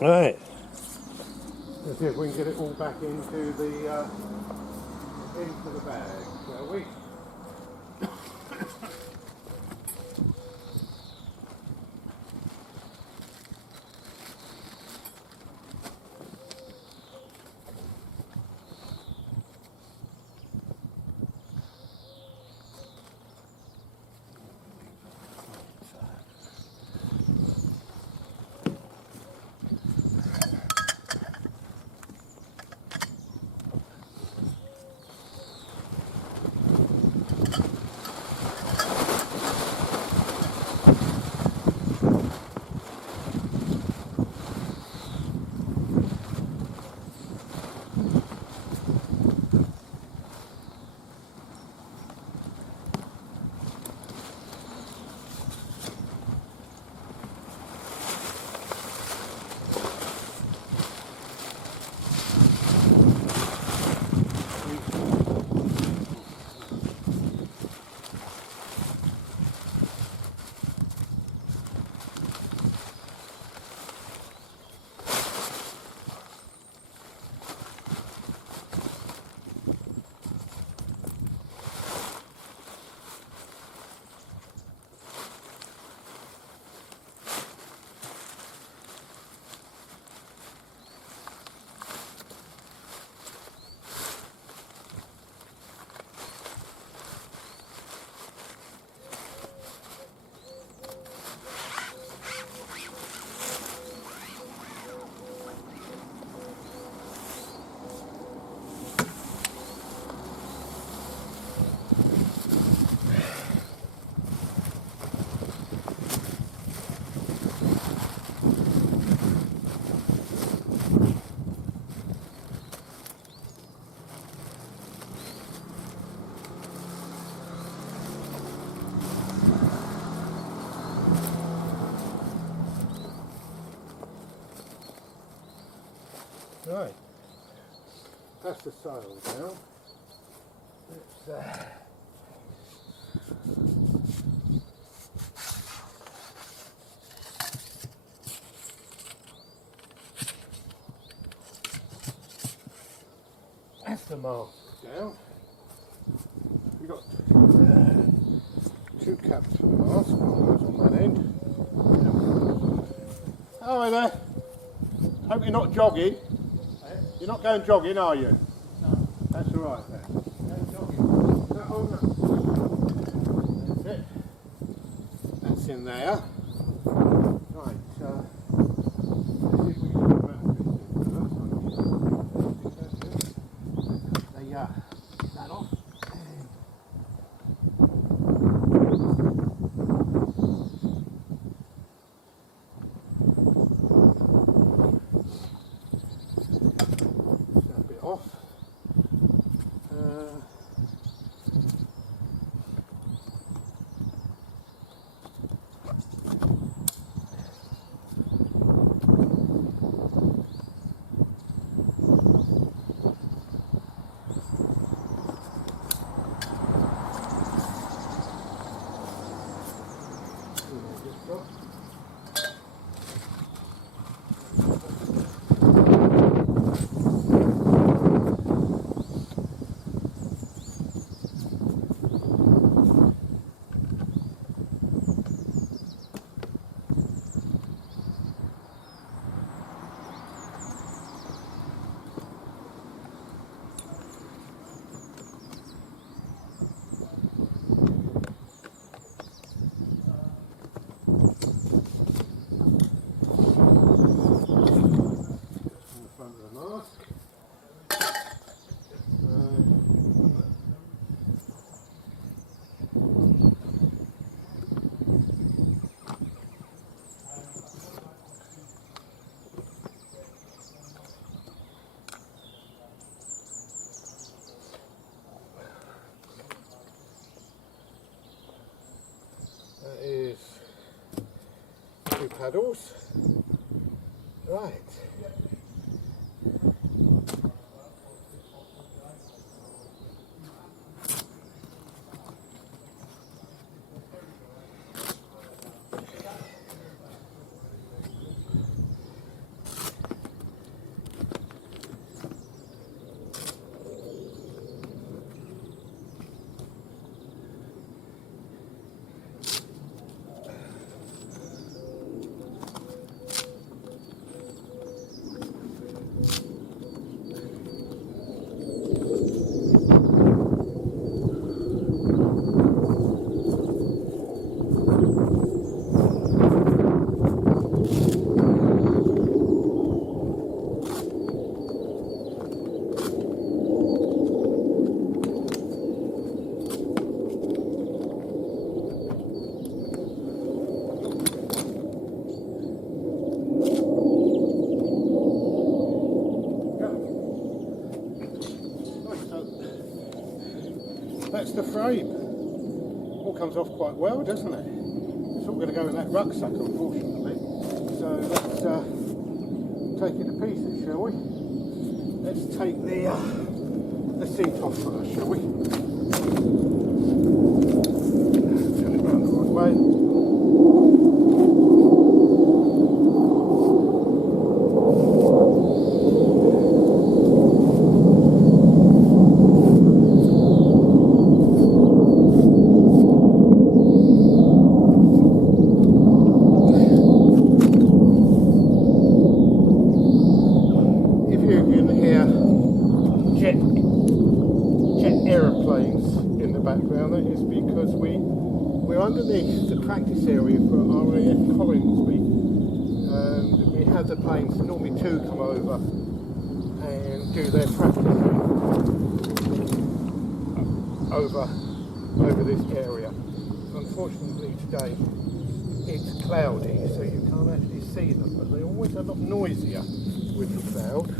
Right. Let's see if we can get it all back into the bag, shall we? Right, that's the sail down. Let's that's the mast down. We've got two caps for the mast, one goes on that end. Hi there. Hope you're not jogging. You're not going jogging, are you? No. That's all right then. No jogging. No, oh no. That's it. That's in there. Right, let's see if we can come out of this. Get that off. That bit off. That is two paddles. Right. the frame. All comes off quite well, doesn't it? It's all going to go in that rucksack, unfortunately. So let's take it to pieces, shall we? Let's take the seat off first, shall we? Turn it round the right way. Background, that is because we're underneath the practice area for RAF Coningsby, and we have the planes, normally two come over and do their practice over this area. Unfortunately today it's cloudy, so you can't actually see them, but they're always a lot noisier with the cloud.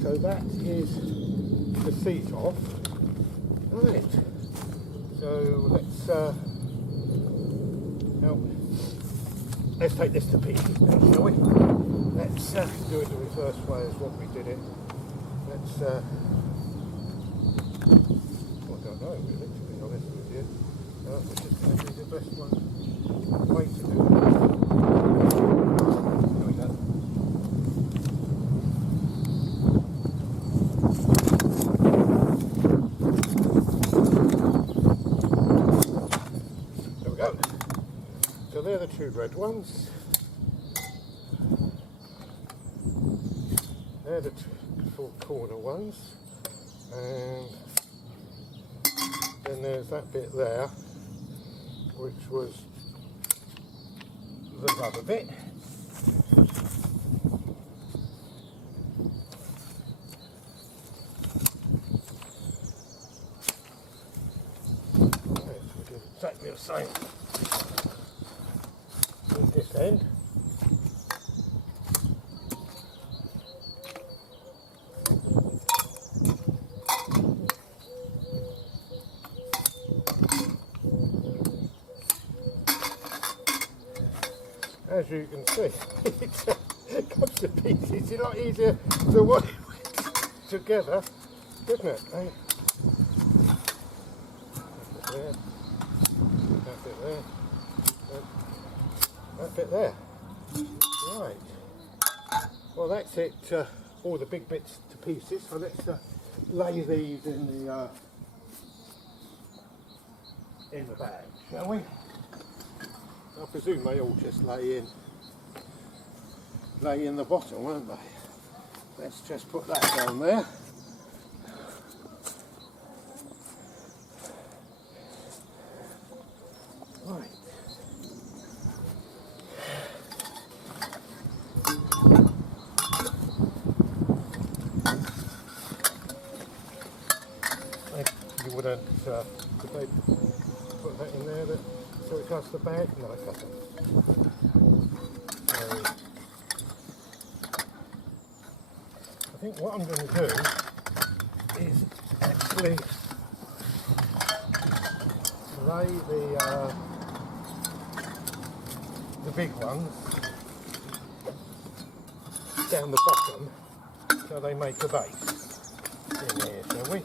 So that is the seat off. Right. So let's take this to pieces now, shall we? Let's do it the reverse way as what we did it. Let's, I don't know really, to be honest with you. Which is going to be the best way to do it. There we go. So they're the two red ones. They're the four corner ones. And then there's that bit there, which was the rubber bit. Exactly the same. This end. As you can see, it comes to pieces. It's a lot easier to work together, isn't it? That bit there. That bit there. Right. Well, that's it. All the big bits to pieces. So let's lay these in the bag, shall we? I presume they all just lay in the bottom, won't they? Let's just put that down there. Right. You wouldn't, could they put that in there so it goes to the bag? No, it doesn't. So, I think what I'm going to do is actually lay the big ones down the bottom so they make a base in here, shall we?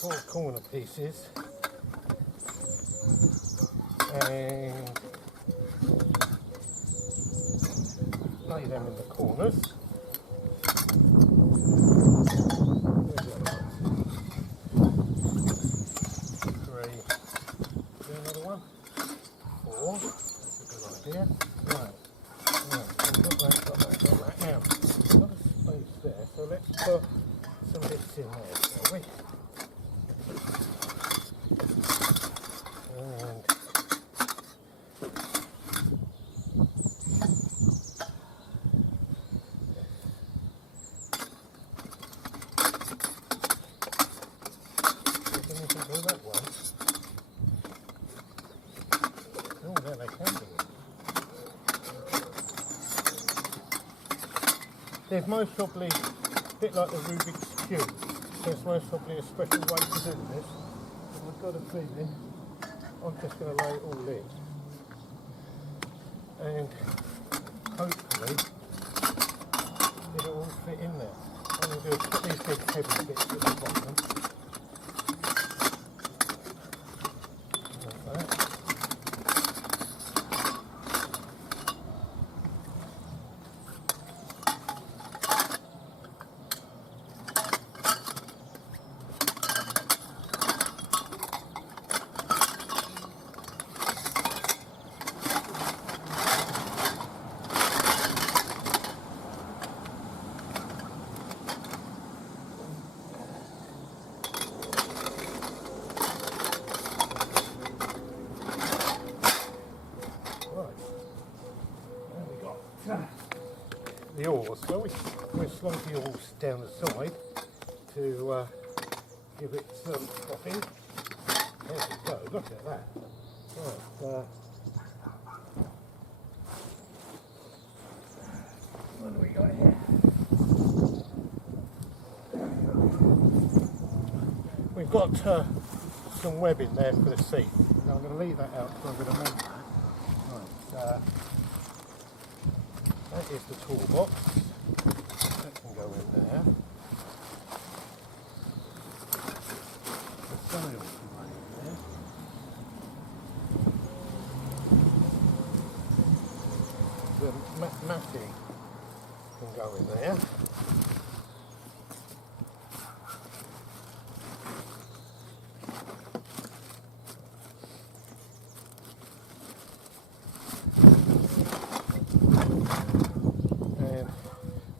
Four corner pieces and lay them in the corners. Three. Do another one. Four. That's a good idea. Right. Got that. Now, got a space there, so let's put some bits in there, shall we? And anything like that? there's most probably a bit like the Rubik's Cube. There's most probably a special way to do this. And I've got a feeling I'm just going to lay it all in. And hopefully it'll all fit in there. I'm going to do put these big heavy bits at the bottom. Like that. The oars, so we slide the oars down the side to give it some popping. There we go, look at that. Right, what do we got here? We've got some webbing there for the seat. Now I'm going to leave that out because I'm going to make that. Right, that is the toolbox. That can go in there. The sails can go in there. The matting can go in there.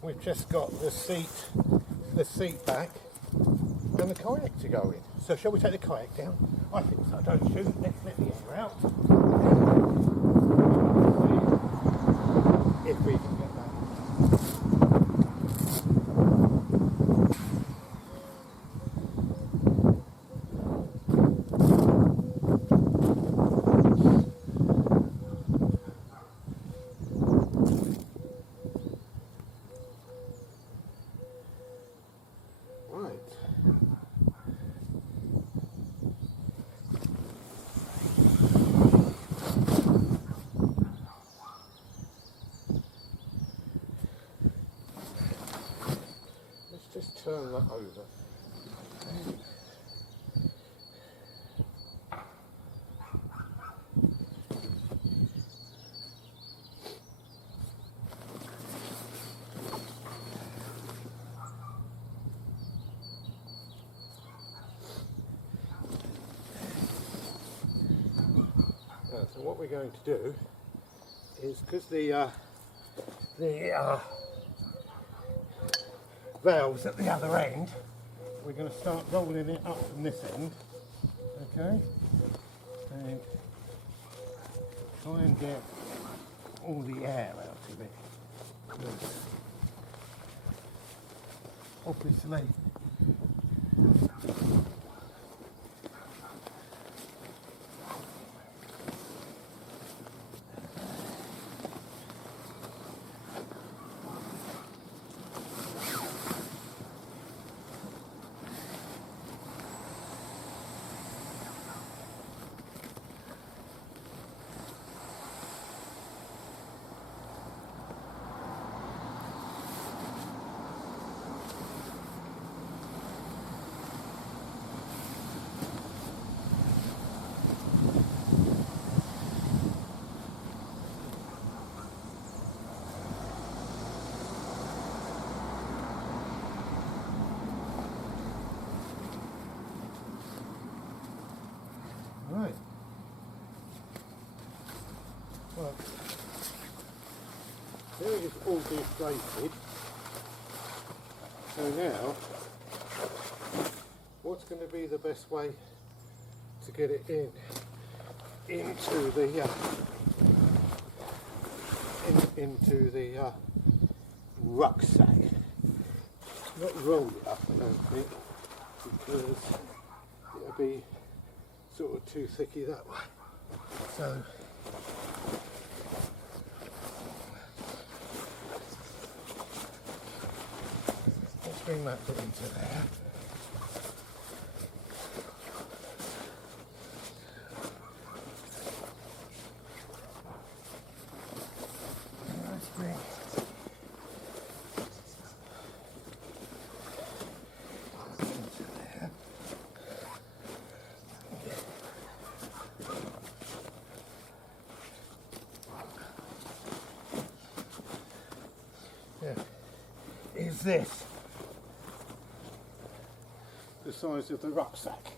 We've just got the seat back and the kayak to go in. So shall we take the kayak down? I think so, don't you? Let's let the air out. If we can get that. Just turn that over. So what we're going to do is, because the valves at the other end, we're going to start rolling it up from this end, okay, and try and get all the air out of it, because obviously right. Well, there it is all deflated. So now, what's going to be the best way to get it into the rucksack? Not roll it up, I don't think, because it'll be sort of too thicky that way. So bring that bit into there. Let's bring into there. Yeah. Is this the size of the rucksack?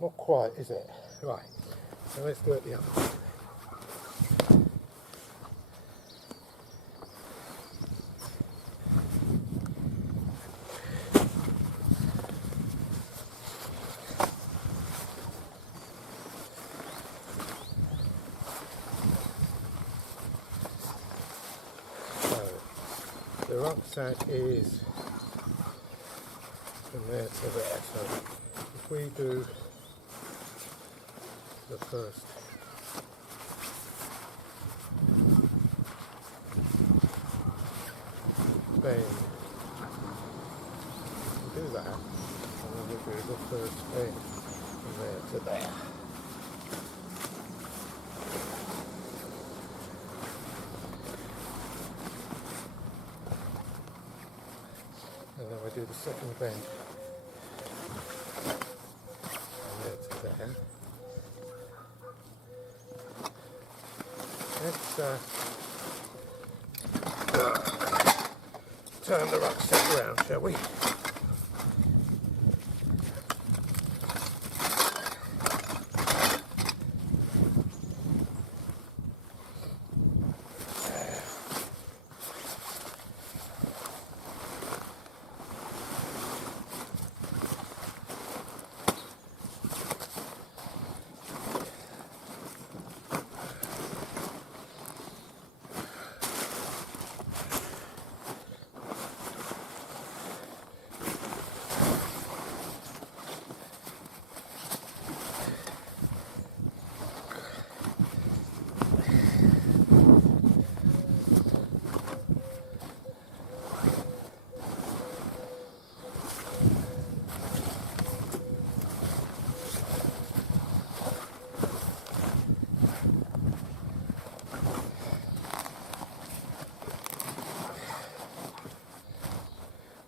Not quite, is it? Right, so let's do it the other way. So, the rucksack is from there to there, so if we do the first bend, do that, and then we'll do the first bend from there to there. And then we do the second bend from there to there. Let's turn the rucksack around, shall we?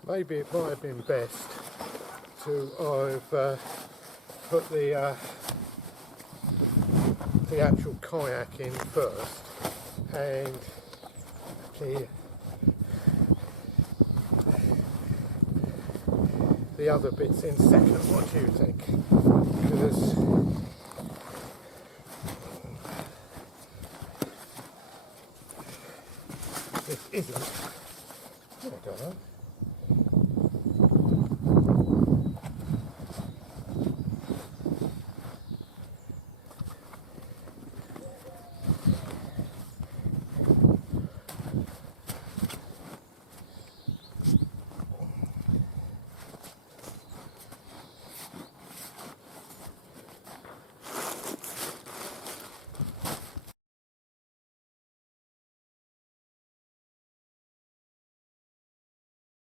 Maybe it might have been best to have put the actual kayak in first and the other bits in second. What do you think? Because this isn't